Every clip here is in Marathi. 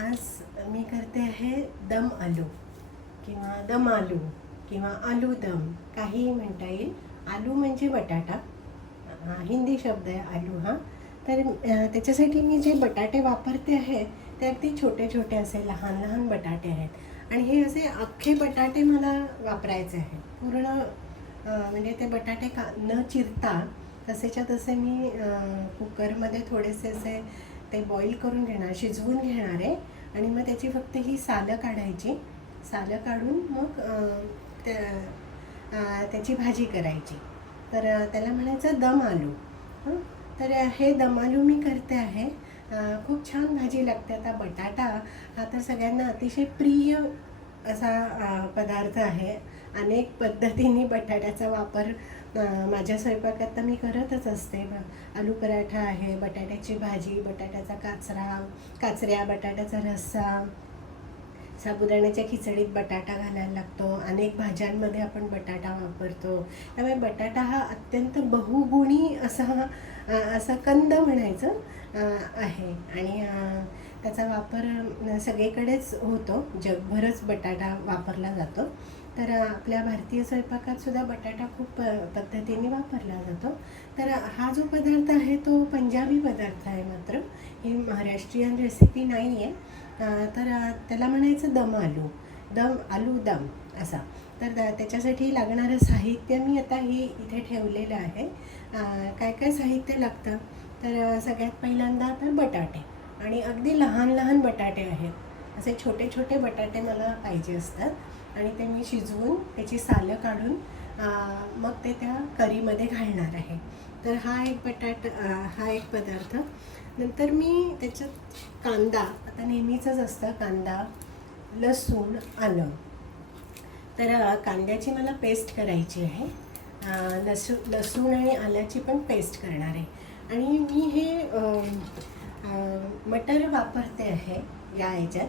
आज मी करते आहे दम आलू किंवा दम आलू किंवा आलू दम, काहीही म्हणता येईल. आलू म्हणजे बटाटा, हिंदी शब्द आहे आलू हा. तर त्याच्यासाठी मी जे बटाटे वापरते आहे ते अगदी छोटे छोटे असे लहान लहान बटाटे आहेत. आणि हे असे अख्खे बटाटे मला वापरायचे आहे पूर्ण. म्हणजे ते बटाटे न चिरता तसेच्या तसे मी कुकरमध्ये थोडेसे असे ते बॉईल करून घेणार, शिजवून घेणार आहे. आणि मग त्याची फक्त ही सालं काढायची, सालं काढून मग त्याची भाजी करायची. तर त्याला म्हणायचं दम आलू. तर हे दम आलू मी करते आहे. खूप छान भाजी लागते. आता बटाटा हा तर सगळ्यांना अतिशय प्रिय असा पदार्थ आहे. अनेक पद्धतीने बटाट्याचा वापर माझ्या स्वयंपाकात तर मी करतच असते. आलू पराठा आहे, बटाट्याची भाजी, बटाट्याचा काचऱ्या, बटाट्याचा रस्सा, साबुदाण्याच्या खिचडीत बटाटा घालायला लागतो. अनेक भाज्यांमध्ये आपण बटाटा वापरतो. त्यामुळे बटाटा हा अत्यंत बहुगुणी असा कंद म्हणायचं आहे. आणि त्याचा वापर सगळीकडेच होतो, जगभरच बटाटा वापरला जातो. तर आपल्या भारतीय स्वयंपाकात सुद्धा बटाटा खूप पद्धतीने वापरला जातो. तर हा जो पदार्थ आहे तो पंजाबी पदार्थ आहे, मात्र ही महाराष्ट्रीयन रेसिपी नाही आहे. तर त्याला म्हणायचं दम आलू दम असा. तर त्याच्यासाठी लागणारं साहित्य मी आता इथे ठेवलेलं आहे. काय काय साहित्य लागतं तर सगळ्यात पहिल्यांदा तर बटाटे, आणि अगदी लहान लहान बटाटे आहेत. असे छोटे छोटे बटाटे मला पाहिजे असतात. आणि ते मी शिजवून त्याची सालं काढून मग ते त्या करीमध्ये घालणार आहे. तर हा एक पदार्थ. नंतर मी त्याच्यात कांदा, आता नेहमीचंच असतं कांदा, लसूण, आलं. तर कांद्याची मला पेस्ट करायची आहे. लसूण आणि आल्याची पण पेस्ट करणार आहे. आणि मी हे मटर वापरते आहे या ह्याच्यात.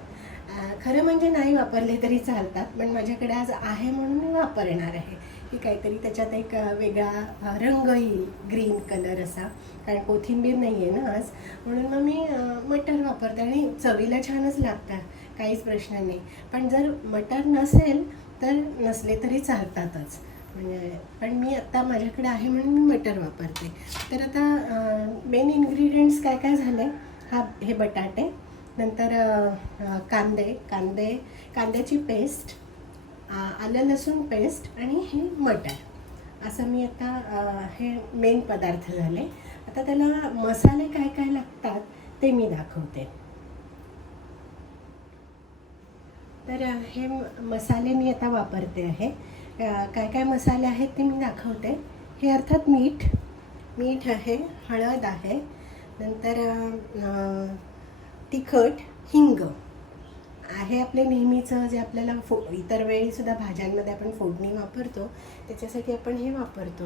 खरं म्हणजे नाही वापरले तरी चालतात, पण माझ्याकडे आज आहे म्हणून मी वापरणार आहे की काहीतरी त्याच्यात एक वेगळा रंग येईल, ग्रीन कलर असा. कारण कोथिंबीर नाही आहे ना आज, म्हणून मग मी मटर वापरते. आणि चवीला छानच लागतात, काहीच प्रश्न नाही. पण जर मटर नसेल तर नसले तरी चालतातच. म्हणजे पण मी आत्ता माझ्याकडे आहे म्हणून मी मटर वापरते. तर आता मेन इन्ग्रेडियंट्स काय काय झाले, हे बटाटे, नंतर कांद्याची पेस्ट, आलं लसूण पेस्ट आणि हे मटर, असं मी आता हे मेन पदार्थ झाले. आता त्याला मसाले काय काय लागतात ते मी दाखवते. तर हे मसाले मी आता वापरते आहे. काय काय मसाले आहेत ते मी दाखवते. हे अर्थात मीठ आहे, हळद आहे, नंतर तिखट, हिंग आहे. आपले नेहमीचं जे आपल्याला इतर वेळीसुद्धा भाज्यांमध्ये आपण फोडणी वापरतो त्याच्यासाठी आपण हे वापरतो.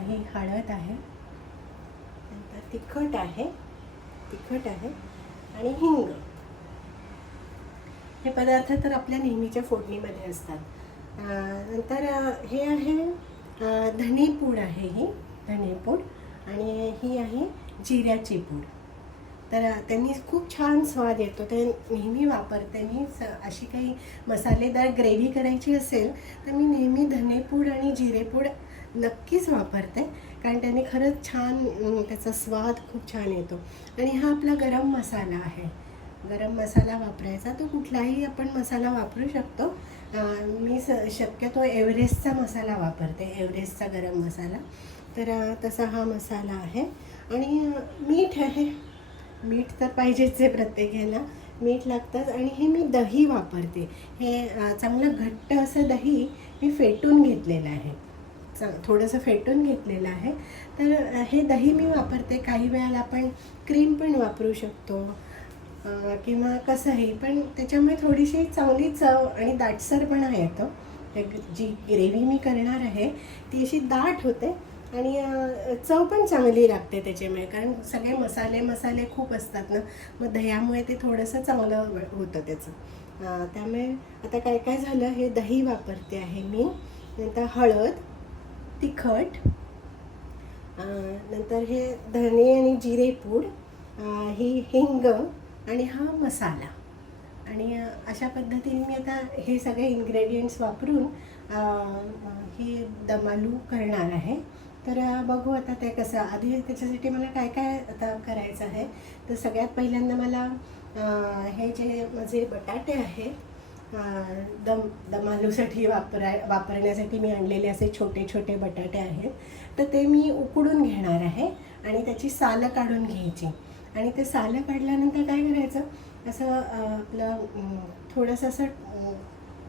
ही हळद आहे, नंतर तिखट आहे आणि हिंग. हे पदार्थ तर आपल्या नेहमीच्या फोडणीमध्ये असतात. नंतर हे आहे धणेपूड आहे, ही धणेपूड. आणि ही आहे जिऱ्याची पूड. तर त्यांनी खूप छान स्वाद येतो, ते नेहमी वापरते मी. अशी काही मसालेदार ग्रेव्ही करायची असेल तर मी नेहमी धनेपूड आणि जिरेपूड नक्कीच वापरते, कारण त्याने खरंच छान त्याचा स्वाद खूप छान येतो. आणि हा आपला गरम मसाला आहे. गरम मसाला वापरायचा, तो कुठलाही आपण मसाला वापरू शकतो. मी शक्यतो एव्हरेस्टचा मसाला वापरते, एव्हरेस्टचा गरम मसाला. तर तसा हा मसाला आहे. आणि मीठ आहे, मीठ तर पाहिजेच आहे, प्रत्येक ह्याला मीठ लागतंच. आणि हे मी दही वापरते. हे चांगलं घट्ट असं दही मी फेटून घेतलेलं आहे, थोडंसं फेटून घेतलेलं आहे. तर हे दही मी वापरते. काही वेळेला आपण क्रीम पण वापरू शकतो किंवा कसंही, पण त्याच्यामुळे थोडीशी चांगली चव आणि दाटसरपणा येतो. जी ग्रेव्ही मी करणार आहे ती अशी दाट होते आणि चव पण चांगली लागते त्याच्यामुळे, कारण सगळे मसाले खूप असतात ना, मग दह्यामुळे ते थोडंसं चांगलं होतं त्याचं. त्यामुळे आता काय काय झालं, हे दही वापरते आहे मी. नंतर हळद, तिखट, नंतर हे धने आणि जिरे पूड, ही हिंग आणि हा मसाला. आणि अशा पद्धतीने मी आता हे सगळे इन्ग्रेडियंट्स वापरून ही दम आलू करणार आहे. तर बघू आता ते कसं. आधी त्याच्यासाठी मला काय काय आता करायचं आहे. तर सगळ्यात पहिल्यांदा मला हे जे माझे बटाटे आहे दम आलूसाठी वापरण्यासाठी मी आणलेले असे छोटे छोटे बटाटे आहेत. तर ते मी उकडून घेणार आहे आणि त्याची सालं काढून घ्यायची. आणि ते सालं काढल्यानंतर काय करायचं, असं आपलं थोडंसं असं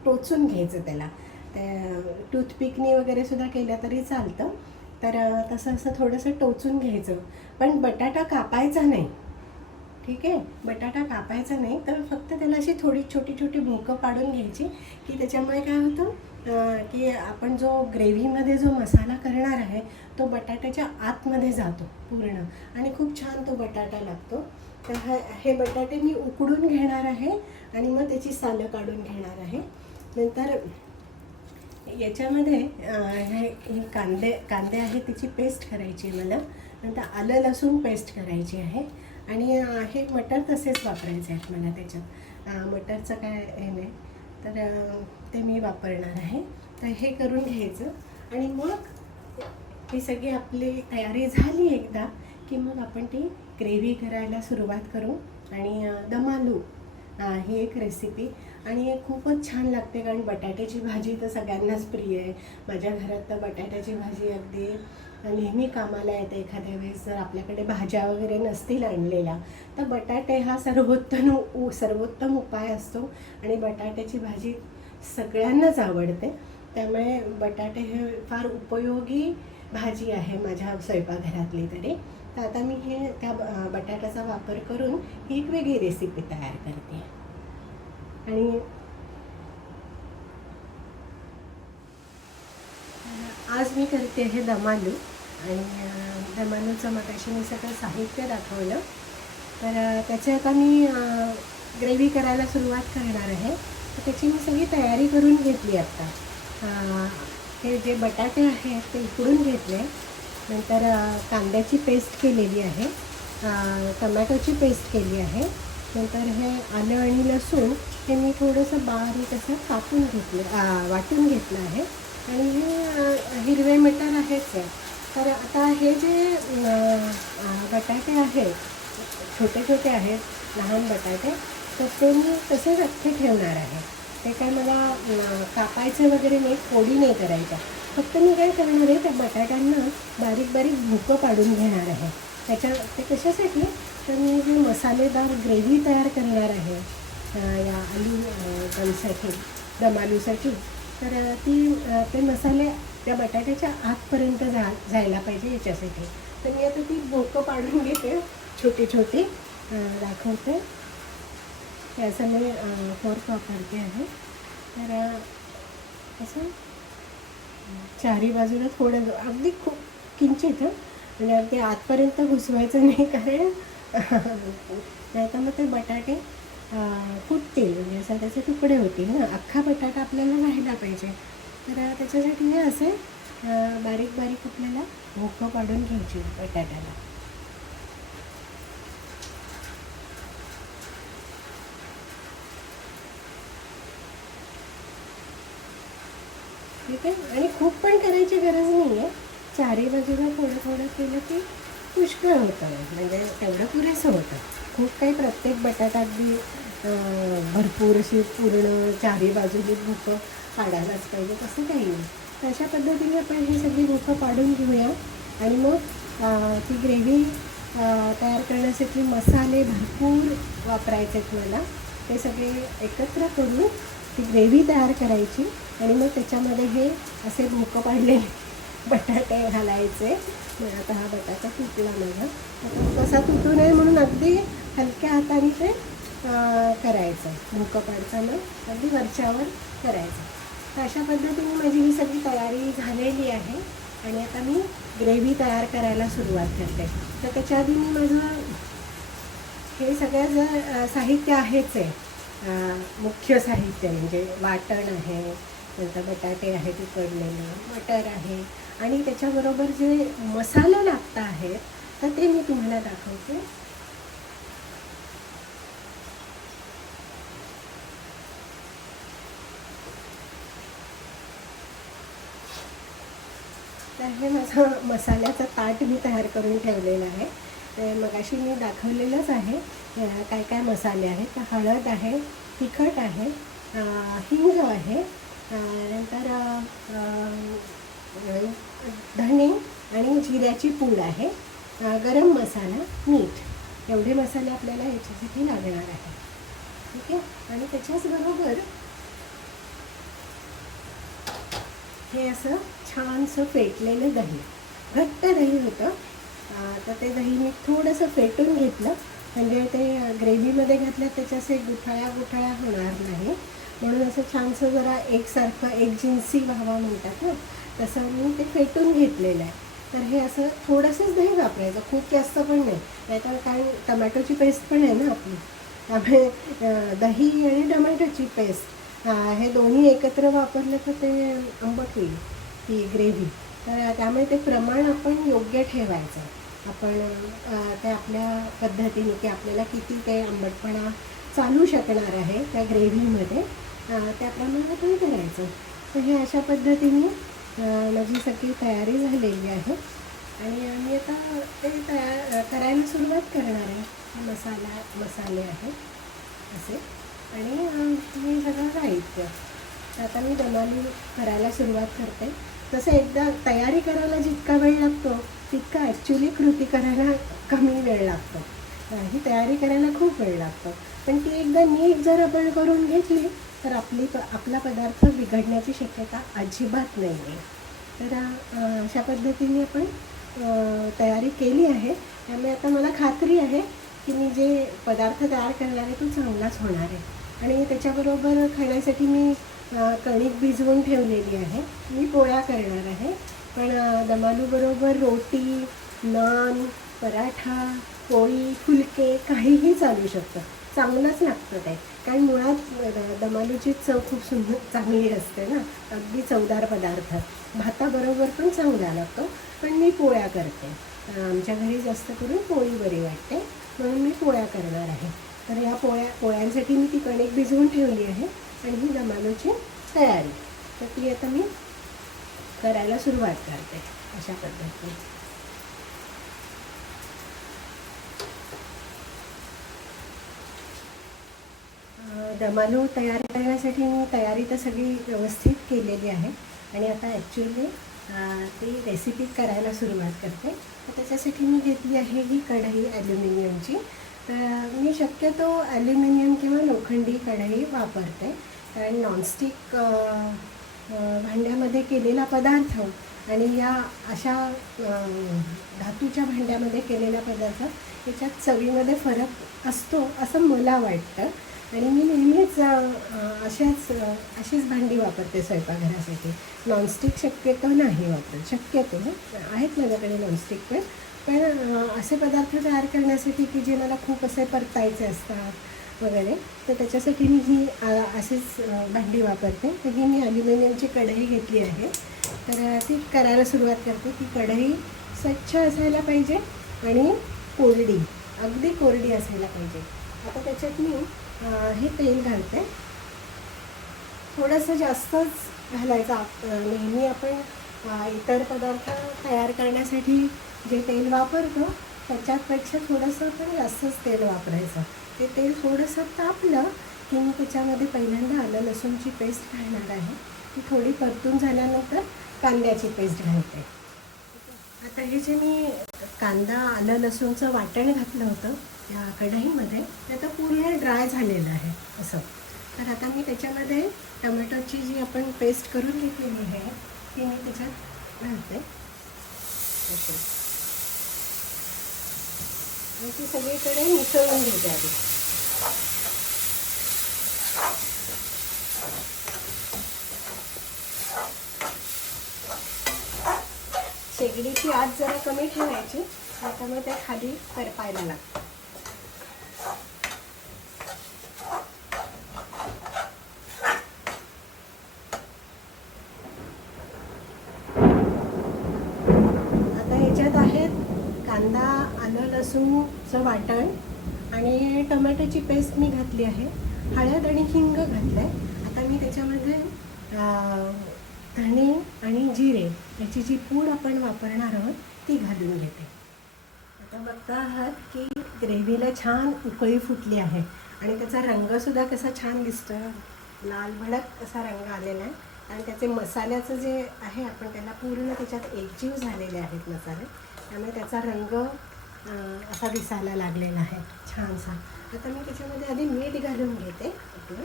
टोचून घ्यायचं त्याला. त्या टूथपिकनी वगैरे सुद्धा केलं तरी चालतं. तर तसं असं थोडंसं टोचून घ्यायचं. पण बटाटा कापायचा नाही, ठीक आहे. बटाटा कापायचा नाही, तर फक्त त्याला अशी थोडी छोटी छोटी भोकं पाडून घ्यायची, की त्याच्यामुळे काय होतं की आपण जो ग्रेव्हीमध्ये जो मसाला करणार आहे तो बटाट्याच्या आतमध्ये जातो पूर्ण आणि खूप छान तो बटाटा लागतो. तर हे बटाटे मी उकडून घेणार आहे आणि मग त्याची सालं काढून घेणार आहे. नंतर याच्यामध्ये हे कांदे आहे त्याची पेस्ट करायची आहे मला. नंतर आलं लसूण पेस्ट करायची आहे. आणि हे मटर तसेच वापरायचे आहेत मला त्याच्यात. मटरचं काय हे नाही, तर ते मी वापरणार आहे. तर हे करून घ्यायचं आणि मग ही सगळी आपली तयारी झाली एकदा की मग आपण ती ग्रेव्ही करायला सुरुवात करू. आणि दम आलू ही एक रेसिपी आणि खूपच छान लागते, कारण बटाट्याची भाजी तर सगळ्यांनाच प्रिय आहे. माझ्या घरात तर बटाट्याची भाजी अगदी नेहमी कामाला येते. एखाद्या वेळेस जर आपल्याकडे भाज्या वगैरे नसतील आणलेल्या तर बटाटे हा सर्वोत्तम उपाय असतो आणि बटाट्याची भाजी सगळ्यांनाच आवडते. त्यामुळे बटाटे हे फार उपयोगी भाजी आहे माझ्या स्वयंपाकघरातली तरी. तर आता मी हे त्या बटाट्याचा वापर करून ही एक वेगळी रेसिपी तयार करते. आणि आज मी करते हे दम आलू. आणि दम आलूचं मगाशी मी सगळं साहित्य दाखवलं. तर त्याची आता मी ग्रेव्ही करायला सुरुवात करणार आहे. तर त्याची मी सगळी तयारी करून घेतली आत्ता. हे जे बटाटे आहेत ते उकडून घेतले. नंतर कांद्याची पेस्ट केलेली आहे, टमॅटोची पेस्ट केली आहे. नंतर हे आलं आणि लसूण हे मी थोडंसं बारीक असं कापून घेतलं, वाटून घेतलं आहे. आणि हे हिरवे मटर आहेच आहे. तर आता हे जे बटाटे आहेत छोटे छोटे आहेत, लहान बटाटे, तर ते मी तसेच अख्खे ठेवणार आहे. ते काय मला कापायचे वगैरे नाही, फोडी नाही करायच्या. फक्त मी काय करणार आहे, त्या बटाट्यांना बारीक बारीक भुकं पाडून घेणार आहे. ते कशासाठी, तर मी जे मसालेदार ग्रेव्ही तयार करणार आहे या दम आलूसाठी, तर ते मसाले त्या बटाट्याच्या आतपर्यंत जायला पाहिजे याच्यासाठी. तर मी आता ती भोकं पाडून घेते छोटी छोटी, दाखवते. हे असं मी फोर्क वापरते आहे. तर असं चारी बाजूला थोडं अगदी खूप किंचित, म्हणजे अगदी आतपर्यंत घुसवायचं नाही, कारण नाही तर मग ते बटाटे फुटतील, म्हणजे असं त्याचे तुकडे होतील ना. अख्खा बटाटा आपल्याला राहायला पाहिजे. तर त्याच्यासाठी हे असे बारीक बारीक आपल्याला भोकं पाडून घ्यायची बटाट्याला. ठीक आहे. आणि खूप पण करायची गरज नाही आहे. चारी बाजूला थोडं थोडं केलं की पुष्कळ होतं, म्हणजे तेवढं पुरेसं होतं. खूप काही प्रत्येक बटाटा अगदी भरपूर अशी पूर्ण चारी बाजूनी भोकं पाडायलाच पाहिजे तसं काही नाही. तर अशा पद्धतीने आपण ही सगळी भोकं पाडून घेऊया. आणि मग ती ग्रेव्ही तयार करण्यासाठी मसाले भरपूर वापरायचे आहेत मला. ते सगळे एकत्र करून ती ग्रेव्ही तयार करायची आणि मग त्याच्यामध्ये हे असे भोकं पाडलेले बटाटे घालायचे. मग आता हा बटाटा तुटला माझा, कसा तुटू नये म्हणून अगदी हलक्या हाताने ते करायचं. भोकं पाडताना अगदी वरच्यावर करायचं. तर अशा पद्धतीने माझी ही सगळी तयारी झालेली आहे. आणि आता मी ग्रेव्ही तयार करायला सुरुवात करते. तर त्याच्या आधी मी माझं हे सगळं साहित्य आहेच आहे. मुख्य साहित्य म्हणजे वाटण आहे, नंतर बटाटे आहेत उकडलेले, मटर आहे, आणि त्याच्याबरोबर जे मसाले लागत आहेत तर ते मी तुम्हाला दाखवते. तर हे माझं मसाल्याचं ताट मी तयार करून ठेवलेलं आहे. ते मगाशी मी दाखवलेलंच आहे काय काय मसाले आहेत. तर हळद आहे, तिखट आहे, हिंग आहे, नंतर धणे आणि जिऱ्याची पूड आहे, गरम मसाला, मीठ, एवढे मसाले आपल्याला याच्यासाठी लागणार आहे. ठीक आहे. आणि त्याच्याचबरोबर हे असं छानसं फेटलेलं दही, घट्ट दही होतं. तर ते दही मी थोडंसं फेटून घेतलं, म्हणजे ते ग्रेव्हीमध्ये घातलं त्याच्या असे गुठळ्या गुठळ्या होणार नाही, म्हणून असं छानसं जरा एकसारखं एकजिन्सी व्हावा म्हणतात ना, तसं मी ते फेटून घेतलेलं आहे. तर हे असं थोडंसंच दही वापरायचं, खूप जास्त पण नाही, नाहीतर कारण टमॅटोची पेस्ट पण आहे ना आपली, त्यामुळे दही आणि टमॅटोची पेस्ट हे दोन्ही एकत्र वापरलं तर ते आंबट होईल ती ग्रेव्ही. तर त्यामुळे ते प्रमाण आपण योग्य ठेवायचं. आपण ते आपल्या पद्धतीने की आपल्याला किती ते आंबटपणा चालू शकणार आहे त्या ग्रेव्हीमध्ये, त्याप्रमाणे आपण करायचं. तर हे अशा पद्धतीने माझी सगळी तयारी झालेली आहे आणि मी आता ते करायला सुरुवात करणार आहे. मसाले आहेत असे आणि मी सगळं साहित्य. आता मी दम आलू करायला सुरुवात करते. तसं एकदा तयारी करायला जितका वेळ लागतो तितका ॲक्च्युली कृती करायला कमी वेळ लागतो. ही तयारी करायला खूप वेळ लागतो, पण ती एकदा नीट जर आपण करून घेतली तर आपला पदार्थ बिघडण्याची शक्यता अजिबात नाही आहे. तर अशा पद्धतीने आपण तयारी केली आहे. त्यामुळे आता मला खात्री आहे की मी जे पदार्थ तयार करणार आहे तो चांगलाच होणार आहे. आणि त्याच्याबरोबर खाण्यासाठी मी कणिक भिजवून ठेवलेली आहे. मी पोळ्या करणार आहे, पण दम आलूबरोबर रोटी, नान, पराठा, पोळी, फुलके काहीही चालू शकतं, चांगलंच लागतं ते. कारण मुळात दम आलूची चव खूप चांगली असते ना, अगदी चवदार पदार्थ. भाताबरोबर पण चांगला लागतो. पण मी पोळ्या करते, आमच्या घरी जास्त करून पोळी बरी वाटते, म्हणून मी पोळ्या करणार आहे. तर या पोळ्यांसाठी मी ती कणिक भिजवून ठेवली आहे आणि ही दम आलूची तयारी, तर ती आता मी करायला सुरुवात करते अशा पद्धतीने. दम आलू तयार करण्यासाठी मी तयारी तर सगळी व्यवस्थित केलेली आहे आणि आता ॲक्च्युली ती रेसिपी करायला सुरुवात करते. तर त्याच्यासाठी मी घेतली आहे ही कढई ॲल्युमिनियमची. तर मी शक्यतो ॲल्युमिनियम किंवा लोखंडी कढई वापरते, कारण नॉनस्टिक भांड्यामध्ये केलेला पदार्थ आणि या अशा धातूच्या भांड्यामध्ये केलेला पदार्थ याच्यात चवीमध्ये फरक असतो असं मला वाटतं. आणि मी नेहमीच अशीच भांडी वापरते स्वयंपाकघरासाठी. नॉनस्टिक शक्यतो नाही वापरत, शक्यतो आहेत माझ्याकडे नॉनस्टिक पण असे पदार्थ तयार करण्यासाठी की जे मला खूप असे परतायचे असतात वगैरे, तर त्याच्यासाठी मी ही अशीच भांडी वापरते. तर ही मी ॲल्युमिनियमची कढई घेतली आहे. तर ती करायला सुरुवात करते. ती कढई स्वच्छ असायला पाहिजे आणि कोरडी, अगदी कोरडी असायला पाहिजे. आता त्याच्यात मी हे तेल घालते, थोडंसं जास्तच घालायचं. नेहमी आपण इतर पदार्थ तयार करण्यासाठी जे तेल वापरतो त्याच्यापेक्षा थोडंसं पण जास्तच तेल वापरायचं. ते तेल थोडंसं तापलं की मी त्याच्यामध्ये पहिल्यांदा आलं लसूणची पेस्ट घालणार आहे. ती थोडी परतून झाल्यानंतर कांद्याची पेस्ट घालते. आता हे जे मी कांदा आलं लसूणचं वाटण घातलं होतं या कढईमध्ये, ते आता पूर्ण ड्राय झालेलं आहे असं. तर आता मी त्याच्यामध्ये टोमॅटोची जी आपण पेस्ट करून घेतलेली आहे ती मी त्याच्यात घालते आणि ती सगळीकडे मिसळून घेते आधी. शेगडीची आग जरा कमी ठेवायची, त्यामुळे ते खाली करपायला लागतं. आता ह्याच्यात आहेत कांदा, आलं लसूणचं वाटण आणि टोमॅटोची पेस्ट मी घातली आहे, हळद आणि हिंग घातलं आहे. आता मी त्याच्यामध्ये धणे आणि जिरे याची जी पूड आपण वापरणार आहोत ती घालून घेते. आता बघता आहात की ग्रेव्हीला छान उकळी फुटली आहे आणि त्याचा रंगसुद्धा कसा छान दिसतो, लाल भडक असा रंग आलेला आहे. आणि त्याचे मसाल्याचं जे आहे आपण त्याला पूर्ण त्याच्यात एकजीव झालेले आहेत मसाले, त्यामुळे त्याचा रंग असा दिसायला लागलेला आहे छानसा. आता मी त्याच्यामध्ये आधी मीठ घालून घेते आपलं.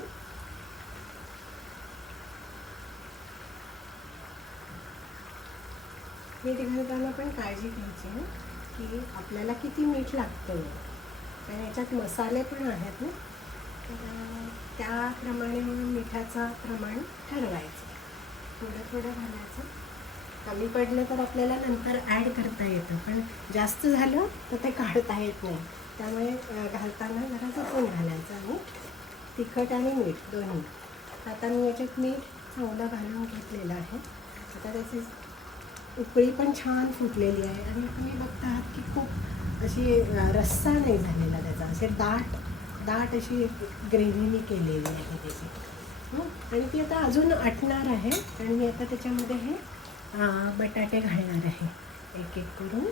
मीठ घालताना पण काळजी घ्यायची आहे की आपल्याला किती मीठ लागतं, आणि याच्यात मसाले पण आहेत ना, तर त्याप्रमाणे मिठाचं प्रमाण ठरवायचं. थोडं थोडं घालायचं, कमी पडलं तर आपल्याला नंतर ॲड करता येतं, पण जास्त झालं तर ते काढता येत नाही, त्यामुळे घालताना जरा जपून घालायचं. आणि तिखट आणि मीठ दोन्ही. आता मी याच्यात मीठ चांगलं घालून घेतलेलं आहे. आता त्याची उकळी पण छान फुटलेली आहे आणि तुम्ही बघता आहात की खूप अशी रस्सा नाही झालेला त्याचा, असे दाट अशी ग्रेव्ही मी केलेली आहे त्याची. आणि ती आता अजून आटणार आहे आणि मी आता त्याच्यामध्ये हे बटाटे घालणार आहे एक एक करून.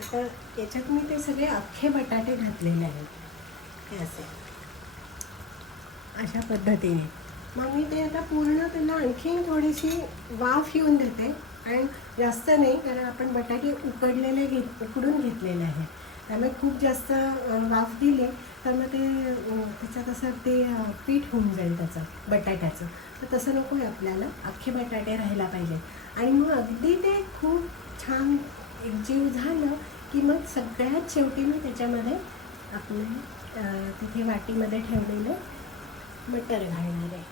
आता याच्यात मी ते सगळे अख्खे बटाटे घातलेले आहेत, हे असे अशा पद्धतीने. मग मी ते आता पूर्ण त्याला आणखीन थोडीशी वाफ येऊन देते, आणि जास्त नाही, कारण आपण बटाटे उकडून घेतलेले आहे, त्यामुळे खूप जास्त वाफ दिले तर मग ते त्याच्यात असं ते पीठ होऊन जाईल त्याचं बटाट्याचं. तर तसं नको आहे आपल्याला, अख्खे बटाटे राहायला पाहिजेत. आणि मग अगदी ते खूप छान एकजीव झालं की मग सगळ्यात शेवटी मी त्याच्यामध्ये आपले तिथे वाटीमध्ये ठेवलेले मटर घालणार आहे,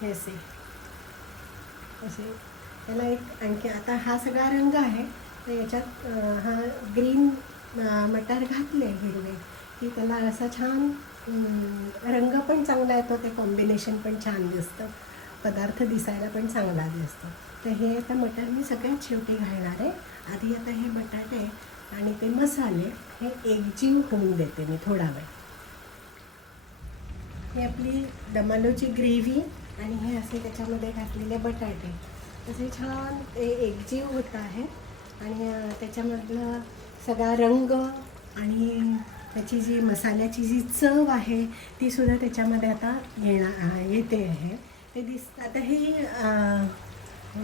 हे असे त्याला एक आणखी. आता हा सगळा रंग आहे, तर याच्यात हा ग्रीन मटर घातले हिरवे की त्याला असा छान रंग पण चांगला येतो, ते कॉम्बिनेशन पण छान दिसतं, पदार्थ दिसायला पण चांगला दिसतो. तर हे आता मटर मी सगळ्यात शेवटी घालणार आहे. आधी आता हे बटाटे आणि ते मसाले हे एकजीव होऊन देते मी थोडा वेळ. हे आपली दम आलूची ग्रेव्ही आणि हे असे त्याच्यामध्ये घातलेले बटाटे असे छान ते एकजीव होत आहे. आणि त्याच्यामधलं सगळा रंग आणि त्याची जी मसाल्याची जी चव आहे तीसुद्धा त्याच्यामध्ये आता येते आहे, ते आता ही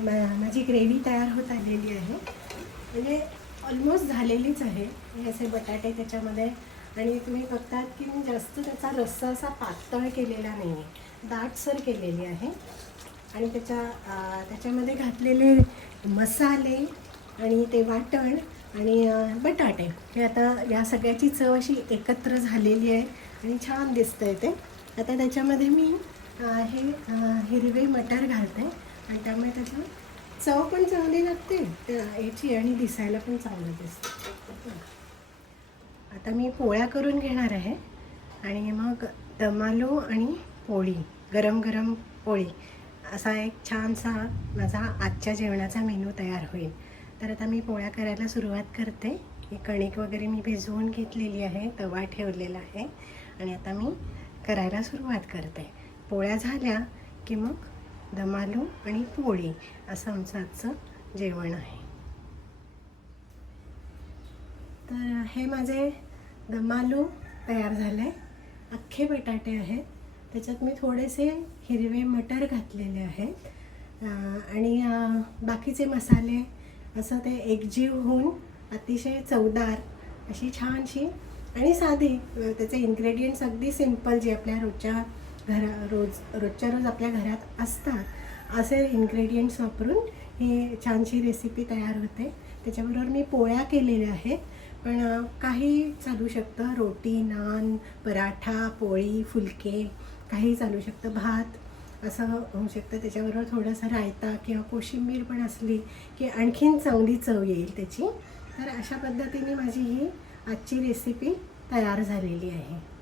माझी ग्रेव्ही तयार होत आलेली आहे, म्हणजे ऑलमोस्ट झालेलीच आहे. हे असे बटाटे त्याच्यामध्ये, आणि तुम्ही बघतात की मी जास्त त्याचा रस्सा असा पातळ केलेला नाही आहे, दाटसर केलेली आहे. आणि त्याच्यामध्ये घातलेले मसाले आणि ते वाटण आणि बटाटे हे आता या सगळ्याची चव अशी एकत्र झालेली आहे आणि छान दिसतं आहे ते. आता त्याच्यामध्ये मी हे हिरवे मटर घालते आणि त्यामुळे त्याची चव पण चांगली लागते याची आणि दिसायला पण चांगलं दिसतं. आता मी पोळ्या करून घेणार आहे आणि मग दम आलू आणि पोळी, गरम गरम पोळी, असा एक छानसा माझा आजच्या जेवणाचा मेनू तयार होईल. तर आता मी पोळ्या करायला सुरुवात करते. ही कणिक वगैरे मी भिजवून घेतलेली आहे, तवा ठेवलेला आहे आणि आता मी करायला सुरुवात करते. पोळ्या झाल्या की मग दम आलू आणि पोळी असं आमचं आजचं जेवण आहे. तर हे माझे दम आलू तयार झाले, अख्खे बटाटे आहेत, त्याच्यात मी थोडेसे हिरवे मटर घातलेले आहेत आणि बाकीचे मसाले असं ते एकजीव होऊन अतिशय चवदार अशी छानशी आणि साधी, त्याचे इन्ग्रेडियंट्स अगदी सिंपल जे आपल्या रोजच्या रोज आपल्या घरात असतात असे इन्ग्रेडियंट्स वापरून ही छानशी रेसिपी तयार होते. त्याच्याबरोबर मी पोळ्या केलेल्या आहेत. पण काही चालू शकतं, रोटी, नान, पराठा, पोळी, फुलके काही चालू शकतं, भात असं होऊ शकतं. त्याच्याबरोबर थोडंसं रायता किंवा कोशिंबीर पण असली की आणखीन चांगली चव येईल त्याची. तर अशा पद्धतीने माझी ही आजची रेसिपी तयार झालेली आहे.